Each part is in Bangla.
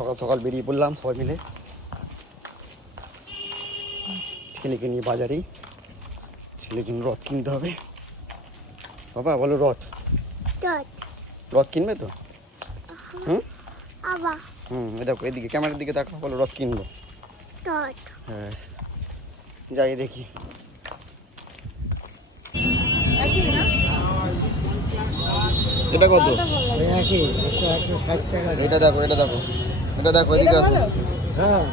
সকাল সকাল বেরিয়ে পড়লাম সবাই মিলে ছেলেকে নিয়ে বাজারেই। ছেলের জন্য রথ কিনতে হবে। বাবা বলো রথ রথ কিনবে তো? হুম দেখো এদিকে ক্যামেরার দিকে দেখো, বলো রথ কিনবো। হ্যাঁ যাই দেখি। এটা কত? এটা দেখো এটা দেখো এটা দেখো এদিকে আসো। হ্যাঁ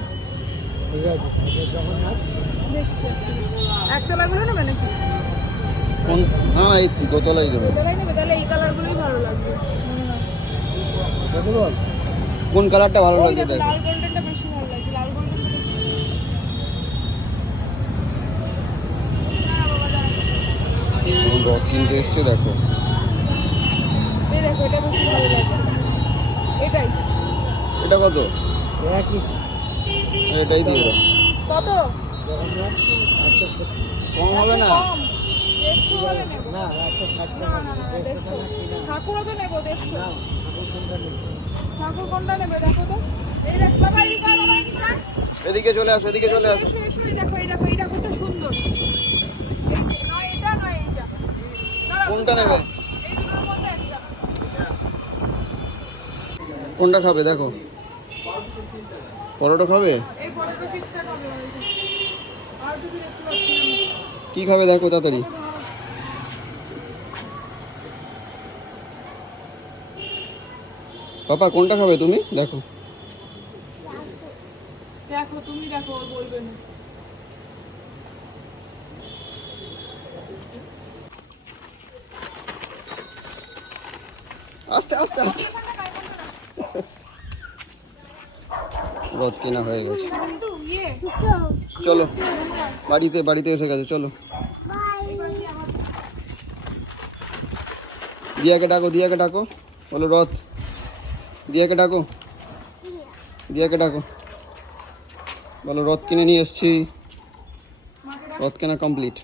ঠিক আছে। একতলাগুলো নেবে নাকি? কোন না এই দোতলাই দেবে। তাহলে এই কালারগুলোই ভালো লাগবে। কোন কালারটা ভালো লাগছে দেখ। লাল গোল্ডেনটা বেশি ভালো লাগছে। লাল গোল্ডেন রথ কিনতে এসছে দেখো। এই দেখো এটা বেশি ভালো লাগছে। এটাই। এটা কত? এটাই দিয়ে দাও। কত? কম হবে না? ঠাকুরও তো নেবো 150। ঠাকুর কোনটা নেবে দেখো তো। এই দেখ বাবা এই কার বাবা এইটা। এদিকে চলে আসো এদিকে চলে আসো। এই দেখো এটা কত সুন্দর। নয় এটা নয় এইটা। কোনটা নেবে? এই দুটোর মধ্যে একটা। কোনটা খাবে দেখো। পরোটা খাবে? এই পরোটা চিপসটা খাবে। আর যদি একটু পাচ্ছি না। কি খাবে দেখো তাড়াতাড়ি। পাপা কোনটা খাবে তুমি দেখো। দেখো তুমি দেখো ওর বলবে না। আস্তে আস্তে আস্তে। রথ কেনা হয়ে গেছে। চলো বাড়িতে এসে গেছে চলো। দিয়াকে ডাকো বলো রথ। দিয়াকে ডাকো বলো রথ কিনে নিয়ে এসছি। রথ কেনা কমপ্লিট।